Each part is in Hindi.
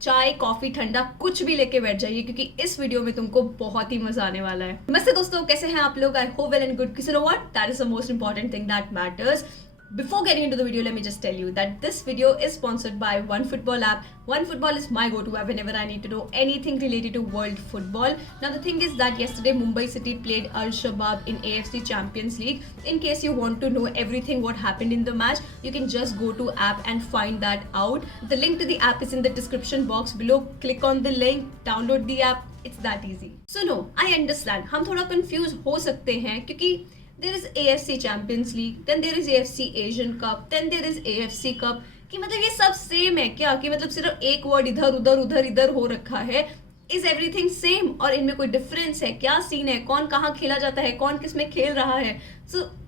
चाय कॉफी ठंडा कुछ भी लेके बैठ जाइए क्योंकि इस वीडियो में तुमको बहुत ही मजा आने वाला है। नमस्ते दोस्तों, कैसे हैं आप लोग? I hope well and good. Know what, that is the most important thing that matters. Before getting into the video, let me just tell you that this video is sponsored by OneFootball app. OneFootball is my go-to app whenever I need to know anything related to world football. Now the thing is that yesterday Mumbai City played Al Shabab in AFC Champions League. In case you want to know everything what happened in the match, you can just go to app and find that out. The link to the app is in the description box below. Click on the link, download the app. It's that easy. So no, I understand. हम थोड़ा confused हो सकते हैं क्योंकि there is AFC Champions League, then there is AFC Asian Cup, then there is AFC Cup. कि मतलब ये सब सेम है क्या? कि मतलब सिर्फ एक वर्ड इधर हो रखा है. इज एवरीथिंग सेम और इनमें कोई डिफरेंस है? क्या सीन है? कौन कहाँ खेला जाता है? कौन किस में खेल रहा है?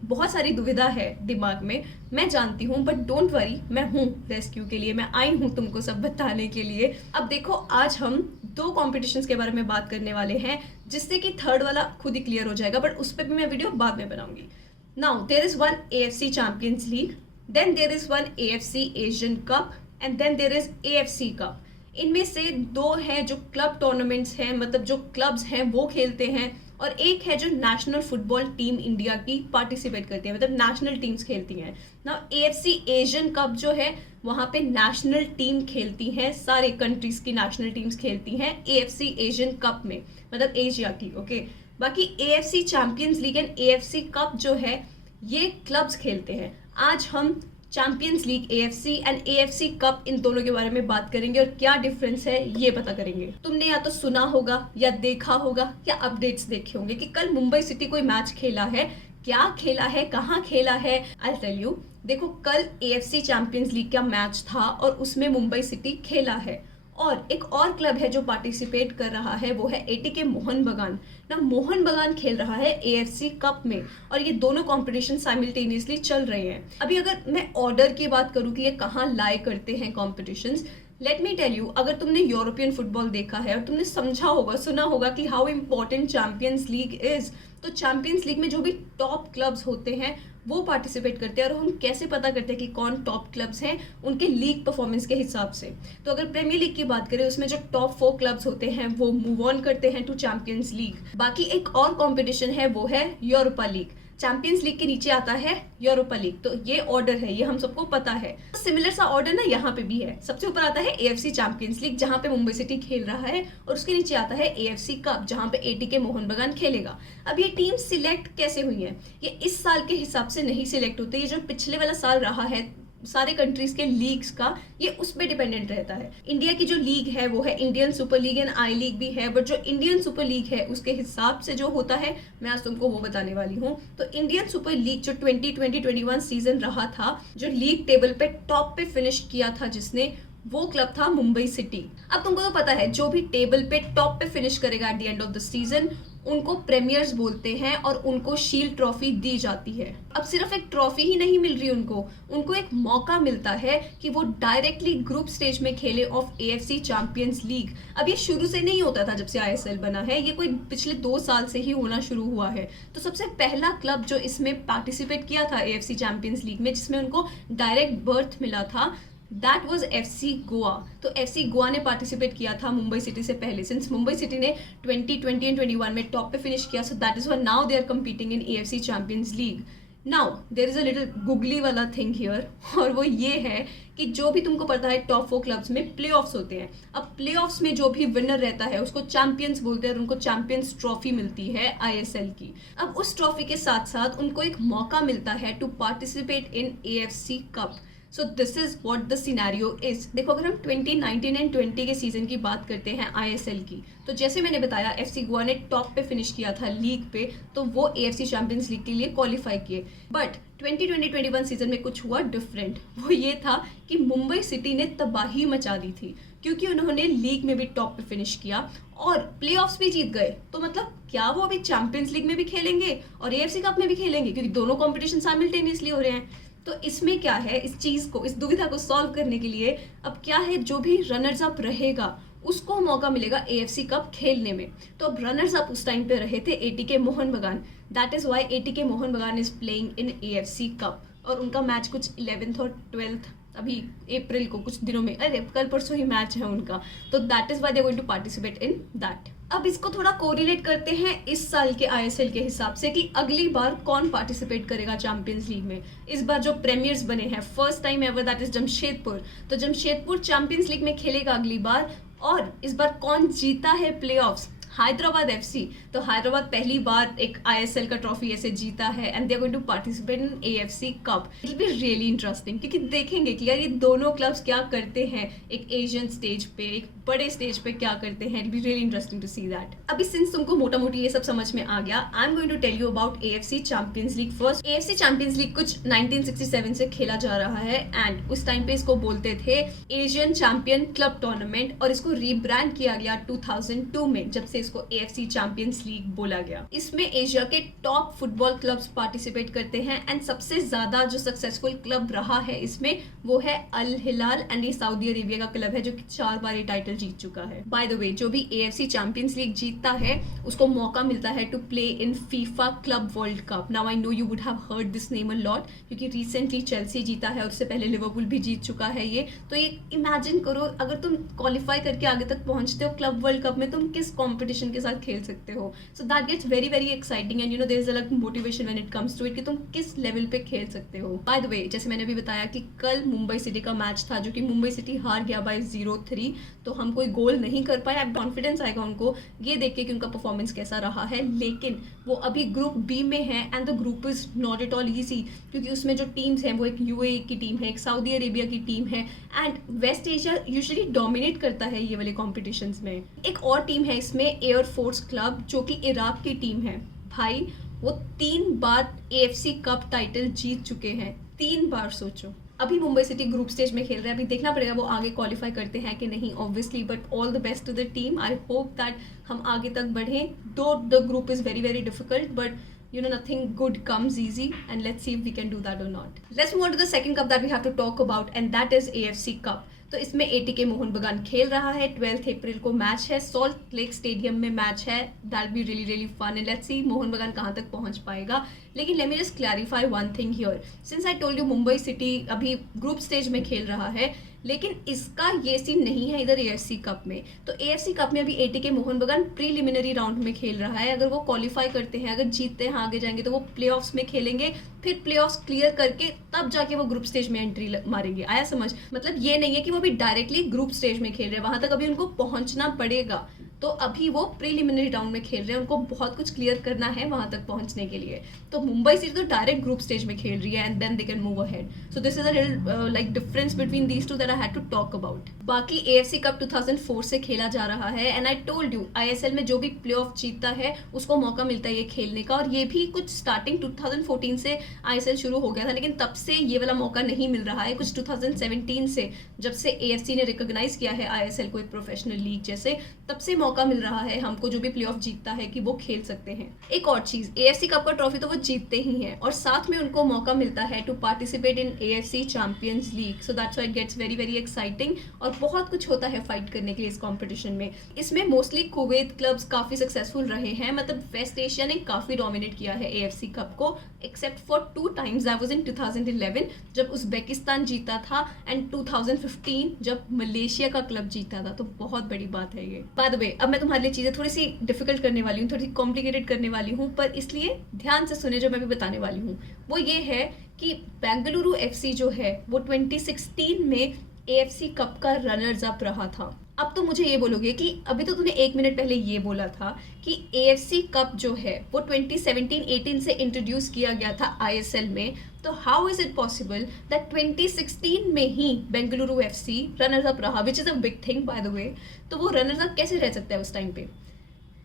बहुत सारी दुविधा है दिमाग में, मैं जानती हूँ, बट डोंट वरी, मैं हूँ रेस्क्यू के लिए. मैं आई हूँ तुमको सब बताने के लिए. अब देखो, आज हम दो कॉम्पिटिशन्स के बारे में बात करने वाले हैं जिससे कि थर्ड वाला खुद ही क्लियर हो जाएगा, बट उस पर भी मैं वीडियो बाद में बनाऊंगी. Now there is one AFC champions league, then there is one AFC Asian cup and then there is AFC cup. इनमें से दो हैं जो क्लब टूर्नामेंट्स हैं, मतलब जो क्लब्स हैं वो खेलते हैं, और एक है जो नेशनल फुटबॉल टीम इंडिया की पार्टिसिपेट करती है, मतलब नेशनल टीम्स खेलती हैं. ना AFC एशियन कप जो है वहाँ पे नेशनल टीम खेलती हैं, सारे कंट्रीज की नेशनल टीम्स खेलती हैं AFC एशियन कप में, मतलब एशिया की. ओके, बाकी AFC champions league and AFC cup जो है ये क्लब्स खेलते हैं. आज हम champions league AFC and AFC cup इन दोनों के बारे में बात करेंगे और क्या डिफरेंस है ये पता करेंगे. तुमने या तो सुना होगा या देखा होगा या अपडेट्स देखे होंगे कि कल मुंबई सिटी कोई मैच खेला है. क्या खेला है, कहाँ खेला है, आई टेल यू. देखो, कल AFC चैंपियंस लीग का मैच था और उसमें मुंबई सिटी खेला है, और एक और क्लब है जो पार्टिसिपेट कर रहा है, वो है ATK मोहन बगान. ना मोहन बगान खेल रहा है AFC कप में, और ये दोनों कॉम्पिटिशन साइमल्टेनियसली चल रहे हैं. अभी अगर मैं ऑर्डर की बात करूँ कि ये कहाँ लाए करते हैं competitions, let me tell you. अगर तुमने यूरोपियन फुटबॉल देखा है और तुमने समझा होगा, सुना होगा कि how important champions league is, तो चैंपियंस लीग में जो भी टॉप क्लब्स होते हैं वो पार्टिसिपेट करते हैं. और हम कैसे पता करते हैं कि कौन टॉप क्लब्स हैं? उनके लीग परफॉर्मेंस के हिसाब से. तो अगर प्रीमियर लीग की बात करें, उसमें जो टॉप 4 क्लब्स होते हैं वो मूव ऑन करते हैं टू चैंपियंस लीग. बाकी एक और कंपटीशन है, वो है यूरोपा लीग. चैंपियंस लीग के नीचे आता है यूरोपा लीग. तो ये ऑर्डर है, ये हम सबको पता है. सिमिलर सा ऑर्डर ना यहाँ पे भी है. सबसे ऊपर आता है AFC चैंपियंस लीग जहाँ पे मुंबई सिटी खेल रहा है, और उसके नीचे आता है AFC कप जहाँ पे ATK मोहन बगान खेलेगा. अब ये टीम सिलेक्ट कैसे हुई है? ये इस साल के हिसाब से नहीं सिलेक्ट होते. ये जो पिछले वाला साल रहा है सारे कंट्रीज के लीग्स का, ये उस पर डिपेंडेंट रहता है. इंडिया की जो लीग है वो है Indian super league and I league भी है, बट जो इंडियन सुपर लीग है उसके हिसाब से जो होता है मैं आज तुमको वो बताने वाली हूँ. तो इंडियन सुपर लीग जो 2020-21 सीजन रहा था, जो लीग टेबल पे टॉप पे फिनिश किया था जिसने, वो क्लब था मुंबई सिटी. अब तुमको तो पता है जो भी टेबल पे टॉप पे फिनिश करेगा at the end of the season, उनको प्रीमियर्स बोलते हैं और उनको शील्ड ट्रॉफी दी जाती है. अब सिर्फ एक ट्रॉफी ही नहीं मिल रही उनको एक मौका मिलता है कि वो डायरेक्टली ग्रुप स्टेज में खेले ऑफ AFC चैंपियंस लीग. अब ये शुरू से नहीं होता था जब से ISL बना है, ये कोई पिछले 2 साल से ही होना शुरू हुआ है. तो सबसे पहला क्लब जो इसमें पार्टिसिपेट किया था AFC चैंपियंस लीग में, जिसमें उनको डायरेक्ट बर्थ मिला था, दैट वॉज FC गोवा. तो FC गोवा ने पार्टिसिपेट किया था मुंबई सिटी से पहले, सिंस मुंबई सिटी ने 2020 एंड 21 में टॉप पे फिनिश किया. So that is why now they are competing in AFC champions league. Now there is a little googly वाला थिंग हियर, और वो ये है कि जो भी तुमको पता है टॉप 4 क्लब्स में प्ले ऑफ्स होते हैं. अब प्ले ऑफ्स में जो भी विनर रहता है उसको चैंपियंस बोलते हैं और उनको चैंपियंस ट्रॉफी मिलती है ISL की. अब उस ट्रॉफी के साथ साथ उनको एक मौका मिलता है to participate in AFC cup. So this is what the scenario is. देखो, अगर हम 2019 एंड 20 के सीजन की बात करते हैं ISL की, तो जैसे मैंने बताया FC गोवा ने टॉप पे फिनिश किया था लीग पे, तो वो AFC चैंपियंस लीग के लिए क्वालिफाई किए. बट 2020-21 सीजन में कुछ हुआ डिफरेंट. वो ये था कि मुंबई सिटी ने तबाही मचा दी थी क्योंकि उन्होंने लीग में भी टॉप पे फिनिश किया और प्ले ऑफ्स भी जीत गए. तो मतलब क्या वो अभी चैंपियंस लीग में भी खेलेंगे और AFC कप में भी खेलेंगे? क्योंकि दोनों कॉम्पिटिशन साइमल्टेनियसली हो रहे हैं. तो इसमें क्या है, इस चीज़ को, इस दुविधा को सॉल्व करने के लिए अब क्या है, जो भी रनर्स अप रहेगा उसको मौका मिलेगा AFC कप खेलने में. तो अब रनर्स अप उस टाइम पे रहे थे ATK Mohun Bagan. That is why ATK Mohun Bagan is playing in AFC cup. और उनका मैच कुछ 11th और 12th अभी अप्रैल को कुछ दिनों में, अरे कल परसों ही मैच है उनका, तो that is why they are going to participate in that. अब इसको थोड़ा कोरिलेट करते हैं इस साल के आईएसएल के हिसाब से कि अगली बार कौन पार्टिसिपेट करेगा चैंपियंस लीग में। इस बार जो प्रीमियर्स बने हैं, first time ever, that is Jamshedpur, तो जमशेदपुर चैंपियंस लीग में खेलेगा अगली बार। और इस बार कौन जीता है प्लेऑफ्स? हैदराबाद एफसी। तो हैदराबाद पहली बार एक आईएसएल का ट्रॉफी ऐसे जीता है and they are going to participate in AFC cup. It will be really interesting, क्योंकि देखेंगे कि यार ये दोनों क्लब्स क्या करते हैं एक एशियन स्टेज पे, एक बड़े स्टेज पे क्या करते हैं। It be really interesting to see that. अभी सिंस तुमको मोटा मोटी ये सब समझ में आ गया, I am going to tell you about AFC champions league first. AFC champions league कुछ 1967 से खेला जा रहा है एंड उस टाइम पे इसको बोलते थे एशियन चैंपियन क्लब टूर्नामेंट, और इसको रीब्रांड किया गया 2002 में, जब से इसको एएफसी चैंपियंस लीग बोला गया। इसमें एशिया के टॉप फुटबॉल क्लब्स पार्टिसिपेट करते हैं एंड सबसे ज्यादा जो सक्सेसफुल क्लब रहा है इसमें वो है अल हिलाल, एंड ये सऊदी अरेबिया का क्लब है जो कि 4 बार ये टाइटल जीत चुका है। बाय द वे, जो भी एएफसी चैंपियंस लीग जीतता है उसको मौका मिलता है to play in FIFA club world cup. Now I know you would have heard this name a lot, क्योंकि रिसेंटली चेल्सी जीता है और उससे पहले लिवरपूल भी जीत चुका है ये। तो ये इमेजिन करो, अगर तुम क्वालिफाई करके आगे तक पहुंचते हो क्लब वर्ल्ड कप में, तुम किस कॉम्पिटिशन के साथ खेल सकते हो। So that gets very very exciting and you know there is a like motivation when it comes to it कि तुम किस लेवल पे खेल सकते हो। बाय द वे, जैसे मैंने अभी बताया कि कल मुंबई सिटी का मैच था जो कि मुंबई सिटी हार गया बाय 0-3, तो हम कोई गोल नहीं कर पाए। अब कॉन्फिडेंस आएगा उनको ये देख के कि उनका परफॉर्मेंस कैसा रहा है, लेकिन वो अभी ग्रुप बी में है and the group is not at all easy, क्योंकि उसमें जो टीम्स हैं वो एक यूएई की टीम है, एक सऊदी अरेबिया की टीम है and West Asia usually dominate करता है ये वाले कॉम्पिटिशंस में। एक और टीम है इसमें एयरफोर्स क्लब, जो कि इराक की टीम है। भाई वो 3 बार एएफसी कप टाइटल जीत चुके हैं, 3 बार, सोचो। अभी मुंबई सिटी ग्रुप स्टेज में खेल रहे हैं, अभी देखना पड़ेगा वो आगे क्वालिफाई करते हैं कि नहीं obviously, but all the best to the team. I hope that हम आगे तक बढ़ें, though the group is very very difficult, but you know nothing good comes easy, and let's see if we can do that or not. Let's move on to the second cup that we have to talk about, and that is AFC Cup. तो इसमें एटीके मोहन बगान खेल रहा है। 12 अप्रैल को मैच है, सॉल्ट लेक स्टेडियम में मैच है। That be really really fun and let's see Mohun Bagan कहाँ तक पहुंच पाएगा। लेकिन let me just clarify one thing here, since I told you Mumbai City अभी ग्रुप स्टेज में खेल रहा है, लेकिन इसका ये सीन नहीं है इधर एएफसी कप में। तो एएफसी कप में अभी एटीके मोहन बगान प्रीलिमिनरी राउंड में खेल रहा है। अगर वो क्वालिफाई करते हैं, अगर जीतते हैं, आगे जाएंगे, तो वो प्लेऑफ्स में खेलेंगे, फिर प्लेऑफ्स क्लियर करके तब जाके वो ग्रुप स्टेज में एंट्री मारेंगे। आया समझ? मतलब ये नहीं है कि वो अभी डायरेक्टली ग्रुप स्टेज में खेल रहे हैं, वहां तक अभी उनको पहुंचना पड़ेगा। तो अभी वो प्रीलिमिनरी राउंड में खेल रहे हैं, उनको बहुत कुछ क्लियर करना है वहां तक पहुंचने के लिए। तो मुंबई सिटी तो डायरेक्ट ग्रुप स्टेज में खेल रही है and then they can move ahead. So this is a little like difference between these two that I had to talk about. बाकी एएफसी कप 2004 से खेला जा रहा है and I told you ISL में जो भी प्लेऑफ जीतता है उसको मौका मिलता है ये खेलने का, और ये भी कुछ स्टार्टिंग 2014 से आईएसएल शुरू हो गया था, लेकिन तब से ये वाला मौका नहीं मिल रहा है। कुछ 2017 से जब से एएफसी ने रिकॉग्नाइज किया है आईएसएल को एक प्रोफेशनल लीग जैसे, तब से मौका मिल रहा है हमको जो भी प्लेऑफ जीतता है कि वो खेल सकते हैं। एक और चीज, एएफसी कप का ट्रॉफी तो वो जीतते ही हैं और साथ में उनको मौका मिलता है to participate in AFC champions league. So that's why it gets very very exciting और बहुत कुछ होता है फाइट करने के लिए इस कॉम्पिटिशन में। इसमें मोस्टली कुवैत क्लब्स काफी सक्सेसफुल रहे हैं, मतलब वेस्ट एशिया ने काफी डोमिनेट किया है एएफसी कप को, except for 2 times. That was in 2011 जब उज्बेकिस्तान जीता था एंड 2015 जब मलेशिया का क्लब जीता था। तो बहुत बड़ी बात है ये। बाय द वे, अब मैं तुम्हारे लिए चीजें थोड़ी सी डिफिकल्ट करने वाली हूँ, थोड़ी सी कॉम्प्लिकेटेड करने वाली हूँ, पर इसलिए ध्यान से सुने जो मैं भी बताने वाली हूँ। वो ये है कि बेंगलुरु एफसी जो है वो 2016 में एएफसी कप का रनर्स अप रहा था। अब तो मुझे ये बोलोगे कि अभी तो तूने 1 मिनट पहले ये बोला था कि एएफसी कप जो है वो 2017-18 से इंट्रोड्यूस किया गया था आईएसएल में, तो how is it possible that 2016 में ही बेंगलुरु एफसी रनर्स अप रहा, which is a big thing bye the वे। तो वो रनर्स अप कैसे रह सकता है उस टाइम पे?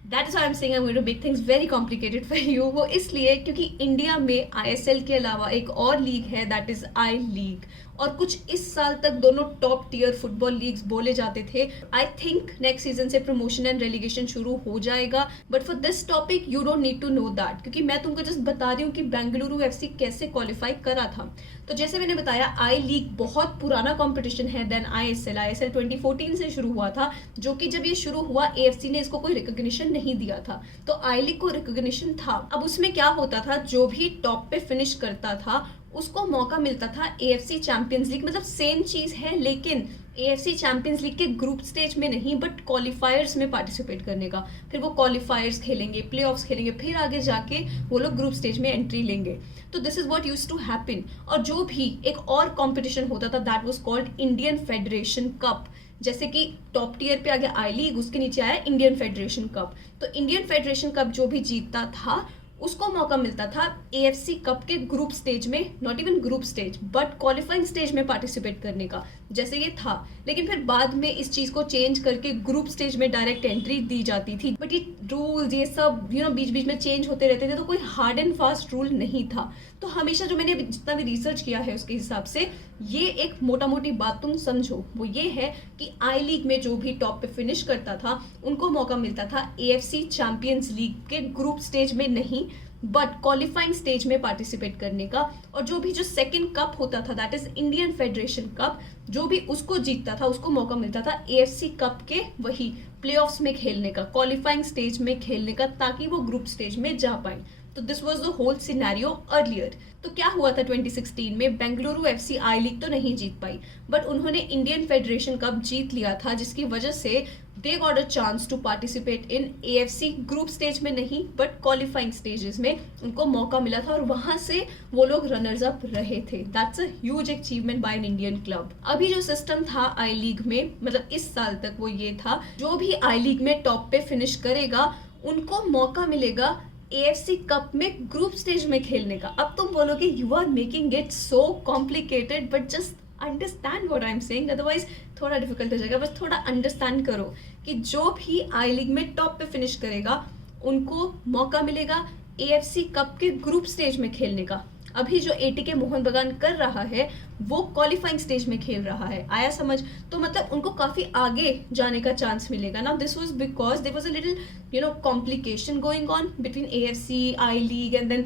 That is why I'm saying I'm going to make things very complicated for you. वो इसलिए क्योंकि इंडिया में आईएसएल के अलावा एक और लीग है, दैट इज आई लीग, और कुछ इस साल तक दोनों टॉप टियर फुटबॉल लीग्स बोले जाते थे। आई थिंक नेक्स्ट सीजन से प्रमोशन एंड रेलिगेशन शुरू हो जाएगा, but for this topic you don't need to know that, क्योंकि मैं तुमको जस्ट बता रही हूँ कि बेंगलुरु एफसी कैसे क्वालिफाई करा था। तो जैसे मैंने बताया, आई लीग बहुत पुराना कंपटीशन है देन आईएसएल। आईएसएल 2014 से शुरू हुआ था, जो कि जब ये शुरू हुआ एएफसी ने इसको कोई रिकॉग्निशन नहीं दिया था, तो आई लीग को रिकॉग्निशन था। अब उसमें क्या होता था, जो भी टॉप पे फिनिश करता था उसको मौका मिलता था AFC चैंपियंस लीग, मतलब सेम चीज़ है लेकिन AFC चैंपियंस लीग के ग्रुप स्टेज में नहीं बट क्वालिफायर्स में पार्टिसिपेट करने का। फिर वो क्वालिफायर्स खेलेंगे, प्लेऑफ्स खेलेंगे, फिर आगे जाके वो लोग ग्रुप स्टेज में एंट्री लेंगे। तो this is what used to happen. और जो भी एक और कंपटीशन होता था that was called Indian Federation cup. जैसे कि टॉप टियर पे आ गया आई लीग, उसके नीचे आया इंडियन फेडरेशन कप। तो इंडियन फेडरेशन कप जो भी जीतता था उसको मौका मिलता था AFC कप के ग्रुप स्टेज में, not even group stage but qualifying stage में पार्टिसिपेट करने का, जैसे ये था। लेकिन फिर बाद में इस चीज़ को चेंज करके ग्रुप स्टेज में डायरेक्ट एंट्री दी जाती थी। बट ये रूल्स ये सब बीच बीच में चेंज होते रहते थे, तो कोई हार्ड एंड फास्ट रूल नहीं था। तो हमेशा जो मैंने जितना भी रिसर्च किया है उसके हिसाब से ये एक मोटा मोटी बात तुम समझो, वो ये है कि आई लीग में जो भी टॉप पे फिनिश करता था उनको मौका मिलता था AFC चैंपियंस लीग के ग्रुप स्टेज में नहीं बट क्वालिफाइंग स्टेज में पार्टिसिपेट करने का। और जो सेकंड कप होता था that is Indian Federation cup, जो भी उसको जीतता था उसको मौका मिलता था AFC कप के वही प्लेऑफ्स में खेलने का, क्वालिफाइंग स्टेज में खेलने का, ताकि वो ग्रुप स्टेज में जा पाए। तो this was the whole scenario earlier. तो क्या हुआ था 2016 में, बेंगलुरु FC आई लीग तो नहीं जीत पाई बट उन्होंने इंडियन फेडरेशन कप जीत लिया था, जिसकी वजह से they got a chance to participate in AFC group stage में नहीं बट क्वालिफाइंग स्टेजेस में उनको मौका मिला था और वहां से वो लोग रनर्स अप रहे थे। That's a huge achievement by an Indian club. अभी जो सिस्टम था आई लीग में, मतलब इस साल तक वो ये था, जो भी आई लीग में टॉप पे फिनिश करेगा उनको मौका मिलेगा AFC कप में ग्रुप स्टेज में खेलने का। अब तुम बोलोगे you are making it so complicated, but just understand what I am saying, otherwise थोड़ा डिफिकल्ट हो जाएगा। बस थोड़ा अंडरस्टैंड करो कि जो भी आई लीग में टॉप पे फिनिश करेगा उनको मौका मिलेगा AFC कप के ग्रुप स्टेज में खेलने का। अभी जो ATK मोहन बगान कर रहा है वो क्वालिफाइंग स्टेज में खेल रहा है, आया समझ? तो मतलब उनको काफी आगे जाने का चांस मिलेगा ना। This was because there was a little complication going on between AFC I League and then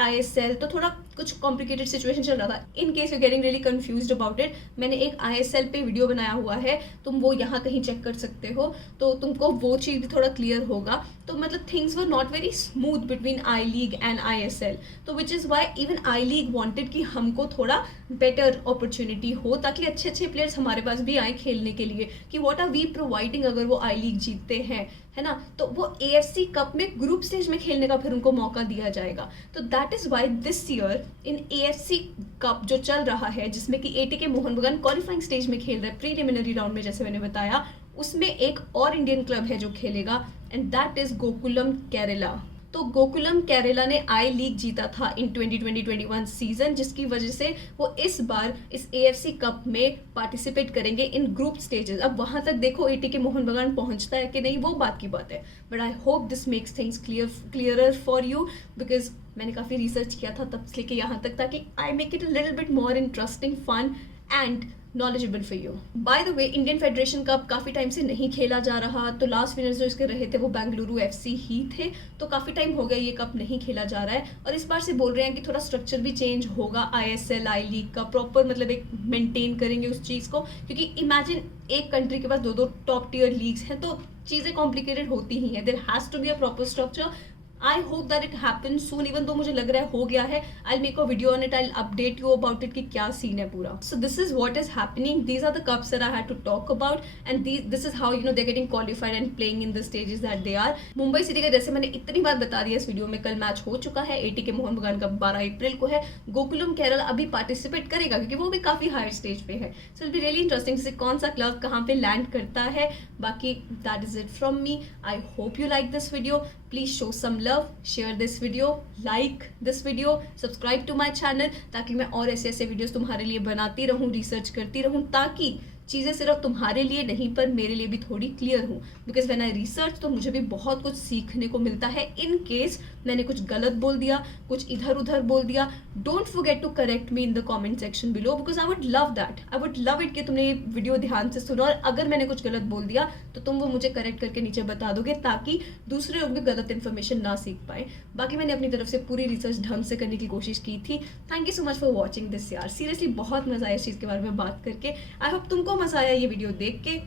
ISL। तो थोड़ा कुछ कॉम्प्लिकेटेड सिचुएशन चल रहा था। In case you getting really confused about it, मैंने एक ISL पे वीडियो बनाया हुआ है, तुम वो यहाँ कहीं चेक कर सकते हो, तो तुमको वो चीज़ भी थोड़ा क्लियर होगा। तो मतलब things were not very smooth between I League and ISL, तो which is why even I league wanted कि हमको थोड़ा बेटर अपॉर्चुनिटी हो, ताकि अच्छे अच्छे प्लेयर्स हमारे पास भी आए खेलने के लिए, कि व्हाट आर वी प्रोवाइडिंग अगर वो आई लीग जीतते हैं, है ना। तो वो AFC कप में ग्रुप स्टेज में खेलने का फिर उनको मौका दिया जाएगा। तो that is why this year in AFC cup जो चल रहा है, जिसमें कि ATK मोहन बगान क्वालिफाइंग स्टेज में खेल रहा है प्रीलिमिनरी राउंड में, जैसे मैंने बताया, उसमें एक और इंडियन क्लब है जो खेलेगा and that is Gokulam Kerala. तो गोकुलम केरला ने आई लीग जीता था इन 2020-21 सीजन, जिसकी वजह से वो इस बार इस AFC कप में पार्टिसिपेट करेंगे इन ग्रुप स्टेजेस। अब वहां तक देखो ATK मोहन बगान पहुंचता है कि नहीं, वो बात की बात है, but I hope this makes things clearer for you, because मैंने काफ़ी रिसर्च किया था तब से लेके यहाँ तक, ताकि I make it a little bit more interesting, fun and knowledgeable for you. By the way, Indian Federation cup काफ़ी टाइम से नहीं खेला जा रहा, तो लास्ट विनर्स जो इसके रहे थे वो बेंगलुरु FC ही थे। तो काफ़ी टाइम हो गया ये कप नहीं खेला जा रहा है, और इस बार से बोल रहे हैं कि थोड़ा स्ट्रक्चर भी चेंज होगा ISL आई लीग का, प्रॉपर मतलब एक मेंटेन करेंगे उस चीज़ को, क्योंकि इमेजिन एक कंट्री के पास दो टॉप टियर लीग्स हैं, तो चीज़ें कॉम्प्लिकेटेड होती ही हैं। There has to be a proper structure. I hope that it happen soon, even तो मुझे लग रहा है हो गया है। I make a video on it, I update you about it कि क्या सीन है पूरा। So this is what is happening, these are the cups that I had to talk about and this is how they getting qualified and playing in the stages that they are. Mumbai City का, जैसे मैंने इतनी बार बता दिया इस वीडियो में, कल मैच हो चुका है, ATK मोहन बगान का 12 अप्रैल को है। गोकुलम केरला अभी पार्टिसिपेट करेगा क्योंकि वो भी काफी हायर स्टेज पे है। So it be really interesting से कौन सा क्लब कहाँ पे लैंड करता है। बाकी that is it from me. I hope you like this video. Please show some love, share this video, like this video, subscribe to my channel, ताकि मैं और ऐसे ऐसे वीडियोस तुम्हारे लिए बनाती रहूँ, रिसर्च करती रहूँ, ताकि चीज़ें सिर्फ तुम्हारे लिए नहीं पर मेरे लिए भी थोड़ी क्लियर हूँ। बिकॉज व्हेन आई रिसर्च तो मुझे भी बहुत कुछ सीखने को मिलता है। इन केस मैंने कुछ गलत बोल दिया, कुछ इधर उधर बोल दिया, don't forget to correct me in the comment section below, because I would love that. I would love it कि तुमने ये वीडियो ध्यान से सुनो, और अगर मैंने कुछ गलत बोल दिया तो तुम वो मुझे करेक्ट करके नीचे बता दोगे, ताकि दूसरे लोग भी गलत इन्फॉर्मेशन ना सीख पाए। बाकी मैंने अपनी तरफ से पूरी रिसर्च ढंग से करने की कोशिश की थी। Thank you so much for watching this यार, सीरियसली बहुत मजा आया इस चीज़ के बारे में बात करके। आई होप तुमको मजा आया ये वीडियो देख के।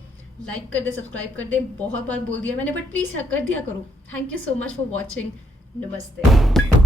लाइक कर दे, सब्सक्राइब कर दे, बहुत बार बोल दिया मैंने, बट प्लीज़ कर दिया करो। Thank you so much for watching. नमस्ते।